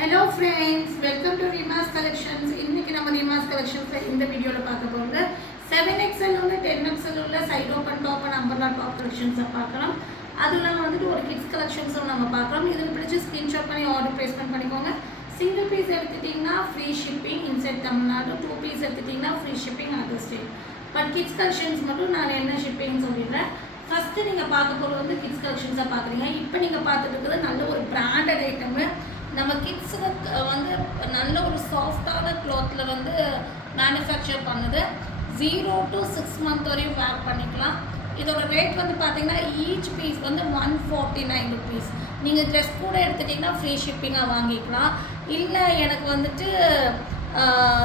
Hello friends, welcome to Rima's Collections. இன்னைக்கு நம்ம Rima's Collections இந்த வீடியோல பார்க்க போறது 7XL உள்ள 10XL உள்ள side open top and umbrella top collections பார்க்கலாம். அதுல ஒரு கிட்ஸ் கலெக்ஷன்ஸ் நம்ம பார்க்கலாம். இதுல பிடிச்ச ஸ்கிரீன்ஷாட் பண்ணி ஆர்டர் பிளேஸ்மென்ட் பண்ணிக்கோங்க. சிங்கிள் பீஸ் எடுத்துட்டீங்கன்னா free shipping inside Tamil Nadu, 2 piece எடுத்துட்டீங்கன்னா free shipping other state. But kids collections மட்டும் நான் என்ன ஷிப்பிங் சொல்லிடுறேன். ஃபர்ஸ்ட் நீங்க பார்க்க போறது கிட்ஸ் கலெக்ஷன்ஸா பாக்குறீங்க. இப்போ நீங்க பார்த்துட்டு இருக்கிறது நல்ல ஒரு பிராண்டட் ஐட்டம். நம்ம கிட்ஸுக்கு நல்ல ஒரு சாஃப்டான கிளாத்தில் மேனுஃபேக்சர் பண்ணுது. 0 to 6 month வரையும் வேர் பண்ணிக்கலாம். இதோட ரேட் பார்த்தீங்கன்னா ஈச் பீஸ் 149 rupees. நீங்கள் ட்ரெஸ் கூட எடுத்துட்டிங்கன்னா ஃப்ரீ ஷிப்பிங்காக வாங்கிக்கலாம். இல்லை எனக்கு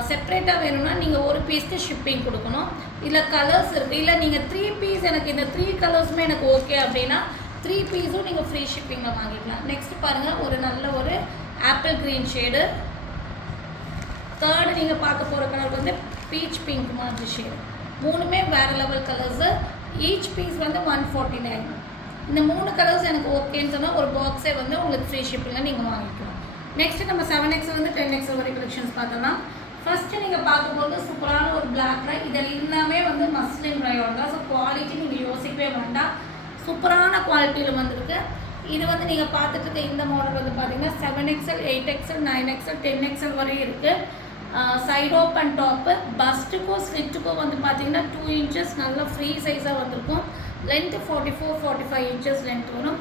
செப்ரேட்டாக வேணும்னா நீங்கள் ஒரு பீஸ்க்கு ஷிப்பிங் கொடுக்கணும். இல்லை கலர்ஸ் இருக்குது, இல்லை நீங்கள் 3 பீஸ் எனக்கு இந்த 3 கலர்ஸுமே எனக்கு ஓகே அப்படின்னா 3 பீஸும் நீங்கள் ஃப்ரீ ஷிப்பிங்கில் வாங்கிக்கலாம். நெக்ஸ்ட் பாருங்கள், ஒரு நல்ல ஒரு ஆப்பிள் க்ரீன் ஷேடு. தேர்டு நீங்கள் பார்க்க போகிற கலர் பீச் பிங்க் மாதிரி ஷேடு. மூணுமே வேறு லெவல் கலர்ஸு. Each piece 149. இந்த 3 கலர்ஸ் எனக்கு ஓகேன்னு சொன்னால் ஒரு பாக்ஸே உங்களுக்கு ஃப்ரீ ஷிப்பிங்கில் நீங்கள் வாங்கிக்கலாம். நெக்ஸ்ட்டு நம்ம 7XL 10XL வரை கலெக்ஷன்ஸ் பார்த்தோம்னா, ஃபஸ்ட்டு நீங்கள் பார்க்கும்போது சூப்பரான ஒரு பிளாக்ல இது எல்லாமே மஸ்லின் ரயோன் தான். ஸோ குவாலிட்டி நீங்கள் யோசிக்கவே வேண்டாம், சூப்பரான குவாலிட்டியில் வந்திருக்கு. இது நீங்கள் பார்த்துட்டு இருக்க இந்த மாடல் பார்த்தீங்கன்னா 7XL 8XL 9XL 10XL வரையும் இருக்குது. சைட் ஓப்பன் டாப்பு, பஸ்ட்டுக்கும் ஸ்லிட்டுக்கும் பார்த்தீங்கன்னா 2 inches நல்ல ஃப்ரீ சைஸாக வந்திருக்கும். லென்த்து 44-45 inches லென்த் வரும்.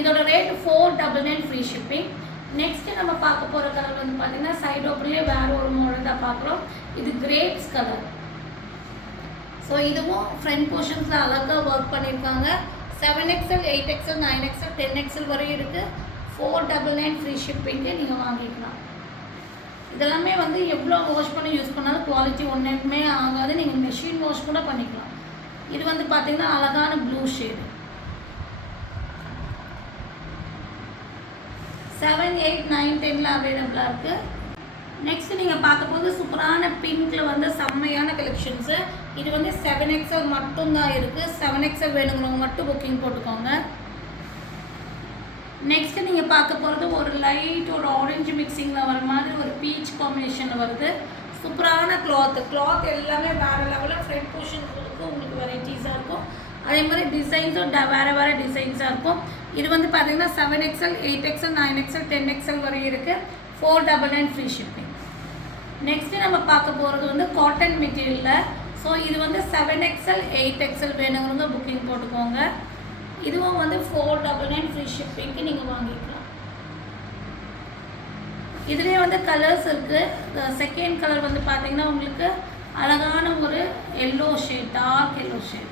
இதோட ரேட் 499 ஃப்ரீ ஷிப்பிங். நெக்ஸ்ட்டு நம்ம பார்க்க போகிற கலர் பார்த்தீங்கன்னா சைட் ஓப்பன்லேயே வேறு ஒரு மாடல் தான் பார்க்குறோம். இது கிரேப்ஸ் கலர். ஸோ இதுவும் ஃப்ரண்ட் போர்ஷன்ஸில் அழகாக ஒர்க் பண்ணியிருக்காங்க. 7XL 8XL 9XL 10XL வரையும் இருக்குது. 499 ஃப்ரீ ஷிப்பிங்கு நீங்கள் வாங்கிக்கலாம். இதெல்லாமே எவ்வளோ வாஷ் பண்ணி யூஸ் பண்ணாலும் குவாலிட்டி ஒன்றுமே ஆகாது. நீங்கள் மெஷின் வாஷ் கூட பண்ணிக்கலாம். இது பார்த்தீங்கன்னா அழகான ப்ளூ ஷேடு. 7, 8, 9, 10ல் அவைலபிளாக இருக்குது. நெக்ஸ்ட் நீங்கள் பார்க்கும்போது சூப்பரான பிங்க்கில் செம்மையான கலெக்ஷன்ஸு. இது 7XL மட்டும்தான் இருக்குது. 7XL வேணுங்கிறவங்க மட்டும் புக்கிங் போட்டுக்கோங்க. நெக்ஸ்ட்டு நீங்கள் பார்க்க போகிறது ஒரு லைட் ஒரு ஆரஞ்சு மிக்சிங்கில் வர மாதிரி ஒரு பீச் காம்பினேஷனில் வருது. சூப்பரான கிளாத் எல்லாமே வேறு லெவலில் ஃப்ரண்ட் போர்ஷன்ஸ் இருக்கும். உங்களுக்கு வெரைட்டிஸாக இருக்கும். அதே மாதிரி டிசைன்ஸும் வேறு டிசைன்ஸாக இருக்கும். இது பார்த்தீங்கன்னா 7XL 8XL 9XL 10XL வரையும் இருக்குது. 499 ஃப்ரீ ஷிப்பிங். நெக்ஸ்ட்டு நம்ம பார்க்க போகிறது காட்டன் மெட்டீரியலில். ஸோ இது 7XL 8XL வேணுங்கிறவங்க புக்கிங் போட்டுக்கோங்க. இதுவும் 499 ஃப்ரீ ஷிப்பிங்க்கு நீங்கள் வாங்கிக்கலாம். இதுலேயே கலர்ஸ் இருக்குது. செகண்ட் கலர் பார்த்தீங்கன்னா உங்களுக்கு அழகான ஒரு yellow shade, dark yellow shade.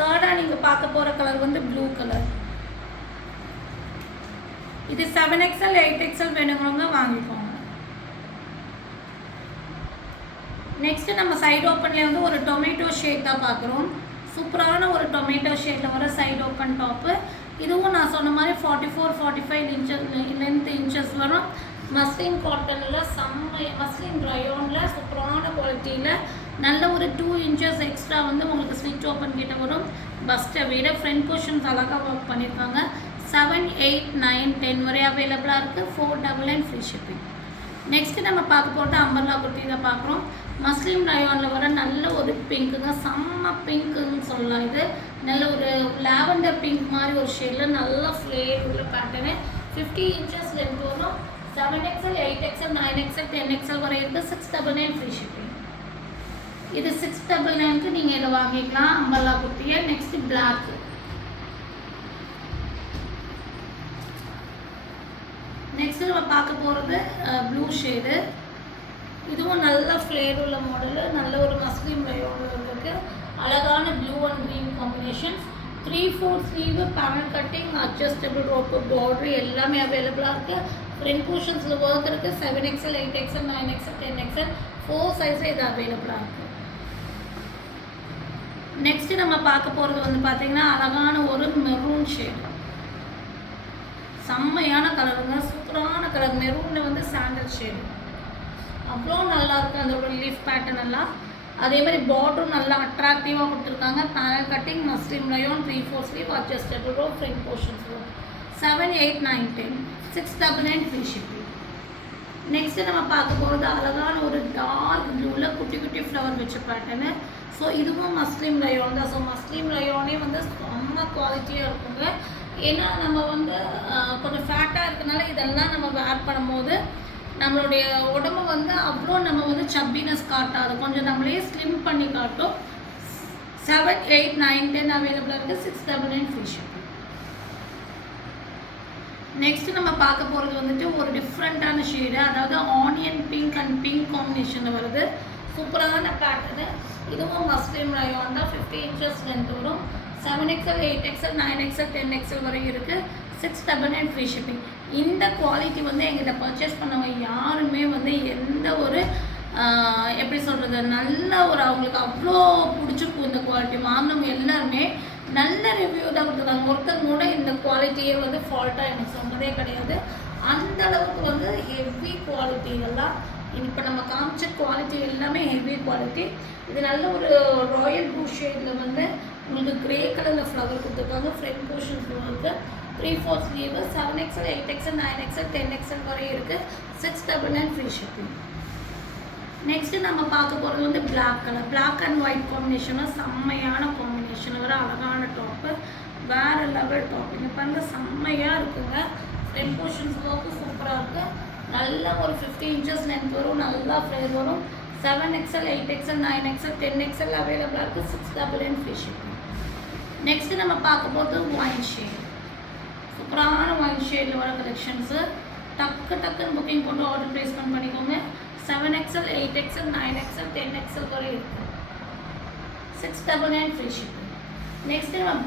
தேர்டாக நீங்கள் பார்க்க போகிற கலர் ப்ளூ கலர். இது 7XL 8XL வேணுங்கிறவங்க வாங்கிக்கோங்க. நெக்ஸ்ட்டு நம்ம சைடு ஓப்பன்லேயே ஒரு டொமேட்டோ ஷேட் தான் பார்க்குறோம். சூப்பரான ஒரு டொமேட்டோ ஷேட்டில் வர சைடு ஓப்பன் டாப்பு. இதுவும் நான் சொன்ன மாதிரி 44-45 inches லென்த் இன்ச்சஸ் வரும். மஸ்லின் காட்டனில் மஸ்லின் ரயோனில் சூப்பரான குவாலிட்டியில் நல்ல ஒரு 2 inches எக்ஸ்ட்ரா உங்களுக்கு ஸ்லிட் ஓப்பன் கிட்ட வரும். பஸ்ட்டை விட ஃப்ரண்ட் போர்ஷன்ஸ் அழகாக ஒர்க் பண்ணியிருக்காங்க. 7, 8, 9, 10 வரை அவைலபிளாக இருக்குது. 499 ஃப்ரீ ஷிப்பிங். நெக்ஸ்ட்டு நம்ம பார்க்க போகிறது அம்பர்லா குர்த்தி தான் பார்க்குறோம். மஸ்லிம் ரயோனில் வர நல்ல ஒரு பிங்க்குங்க, செம்ம பிங்க்குன்னு சொல்லலாம். இது நல்ல ஒரு லாவெண்டர் பிங்க் மாதிரி ஒரு ஷேடில் நல்ல ஃப்ளேர் உள்ள பேட்டர்னு. 50 inches லென்த் வரும். 7XL 8XL 9XL 10XL வரை இருக்குது. 699 ஃப்ரீ ஷிப்பிங். இது 699க்கு நீங்கள் இதை வாங்கிக்கலாம் அம்பர்லா குர்த்தியை. Next black. நெக்ஸ்ட்டு நம்ம பார்க்க போகிறது ப்ளூ ஷேடு. இதுவும் நல்ல ஃப்ளேர் உள்ள மாடலு. நல்ல ஒரு மஸ்லிம் ரயோனில் இருக்குது. அழகான blue and green combinations. 3/4 sleeve, panel cutting, adjustable rope, border எல்லாமே அவைலபிளாக இருக்குது. ஃப்ரண்ட் போர்ஷன்ஸில் ஒர்க் இருக்குது. 7XL 8XL 9XL 10XL 4 சைஸில் இது அவைலபிளாக இருக்குது. நெக்ஸ்ட்டு நம்ம பார்க்க போகிறது பார்த்தீங்கன்னா அழகான ஒரு மெரூன் ஷேடு. செம்மையான கலருங்க, சூப்பரான கலர். மெரூனில் சாண்டல் ஷேடு அவ்வளோ நல்லா இருக்குது. அந்த ஒரு லீஃப் பேட்டர்ன் எல்லாம் அதே மாதிரி பார்டரும் நல்லா அட்ராக்டிவாக கொடுத்துருக்காங்க. Panel cutting, muslin rayon, 3/4 sleeve, adjustable row, front portions row. 7, 8, 9, 10. 699 free shipping. Next நம்ம பார்க்க போகிறது அழகான ஒரு டார்க் ப்ளூவில் குட்டி குட்டி ஃப்ளவர் வச்ச பேட்டர்னு. ஸோ இதுவும் மஸ்லிம் ரயோன் தான். ஸோ மஸ்லிம் ரயோனே வந்து செம்ம குவாலிட்டியாக இருக்குங்க. ஏன்னா நம்ம வந்து கொஞ்சம் ஃபேட்டாக இருக்கனால இதெல்லாம் நம்ம வேர் பண்ணும்போது நம்மளுடைய உடம்பு வந்து அவ்வளோ நம்ம வந்து சப்பினஸ் காட்டாது, கொஞ்சம் நம்மளே ஸ்லிம் பண்ணி காட்டும். 7, 8, 9, 10 அவைலபிளாக இருக்குது. 699 ஃப்ரீ ஷிப்பிங். நெக்ஸ்ட்டு நம்ம பார்க்க போகிறது வந்துட்டு ஒரு டிஃப்ரெண்ட்டான ஷேடு, அதாவது ஆனியன் பிங்க் அண்ட் பிங்க் காம்பினேஷனில் வருது. சூப்பரான பேட்டர்னு. இதுவும் மஸ்லிம் ரயோன் தான். 50 இன்ச்சஸ் லென்த் வரும். 7XL, 8XL, 9XL, 10XL வரையும் இருக்குது. 699 ஃப்ரீ ஷிப்பிங். இந்த குவாலிட்டி வந்து எங்கிட்ட பர்ச்சேஸ் பண்ணவங்க யாருமே வந்து எந்த ஒரு எப்படி சொல்கிறது, நல்ல ஒரு அவங்களுக்கு அவ்வளோ பிடிச்சிருக்கும் இந்த குவாலிட்டி. வாங்கினவங்க எல்லாருமே நல்ல ரிவ்யூ தான் கொடுத்துருக்காங்க. ஒருத்தர் கூட இந்த குவாலிட்டியே வந்து ஃபால்ட்டாக எனக்கு சொன்னதே கிடையாது. அந்த அளவுக்கு வந்து ஹெவி குவாலிட்டி இதெல்லாம். இப்போ நம்ம காமிச்ச குவாலிட்டி எல்லாமே ஹெவி குவாலிட்டி. இது நல்ல ஒரு ராயல் ப்ளூ ஷேடில் வந்து உங்களுக்கு கிரே கலரில் ஃப்ளவர் கொடுத்துருக்காங்க. Front portion ஃப்ளவருக்கு 3/4 sleeve. 7XL, 8XL, 9XL, 10XL வரையும் இருக்குது. 699 ஃப்ரீ ஷிப்பிங். நெக்ஸ்ட்டு நம்ம பார்க்க போகிறது வந்து black colour. Black and white காம்பினேஷனும் செம்மையான காம்பினேஷன் வர அழகான டாப்பு. வேறு லெவல் டாப். இங்கே பாருங்கள், செம்மையாக இருக்குங்க. ஃப்ரண்ட் போர்ஷன்ஸ் ஒர்க்கு சூப்பராக இருக்குது. நல்ல ஒரு 50 இன்ச்சஸ் லென்த் வரும். நல்லா ஃப்ளேர் வரும். 7XL, 8XL, 9XL, 10XL அவைலபிளாக இருக்குது. 699 ஃப்ரீ ஷிப்பிங். நெக்ஸ்ட்டு நம்ம பார்க்க போகிறது ஒயின் ஷேட். சூப்பரான ஒயின் ஷேடில் வர கலெக்ஷன்ஸு. டக்குன்னு புக்கிங் போட்டு ஆர்டர் ப்ளேஸ்மெண்ட் பண்ணிக்கோங்க. 7XL, 8XL, 9XL, 10XL வரை இருக்குது. 699 ஃப்ரீ ஷிப்பிங். நெக்ஸ்ட்டு நம்ம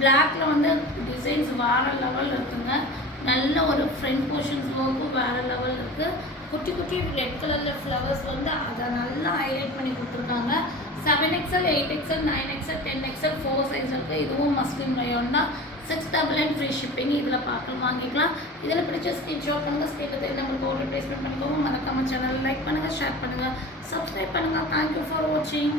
பிளாக்கில் வந்து டிசைன்ஸ் வேறு லெவலில் இருக்குங்க. நல்ல ஒரு ஃப்ரண்ட் போர்ஷன்ஸ் ஒர்க்கும் வேறு லெவலில் இருக்குது. குட்டி குட்டி ரெட் கலரில் ஃப்ளவர்ஸ் வந்து அதை நல்லா ஹைலைட் பண்ணி கொடுத்துருக்காங்க. 7XL, 8XL, 9XL, 10XL 4 size இருக்குது. இதுவும் மஸ்லிம் ரயோன் தான். 699 ஃப்ரீ ஷிப்பிங். இதில் பார்க்கலாம், வாங்கிக்கலாம். இதில் பிடிச்ச ஸ்க்ரீன்ஷாட் பண்ணுங்கள். ஸ்க்ரீனில் தெரிஞ்ச நம்பருக்கு ஆர்டர் ப்ளேஸ்மெண்ட் பண்ணிக்கோங்க. மறக்காம சேனல் லைக் பண்ணுங்கள், ஷேர் பண்ணுங்கள், சப்ஸ்கிரைப் பண்ணுங்கள். தேங்க்யூ ஃபார் வாட்சிங்.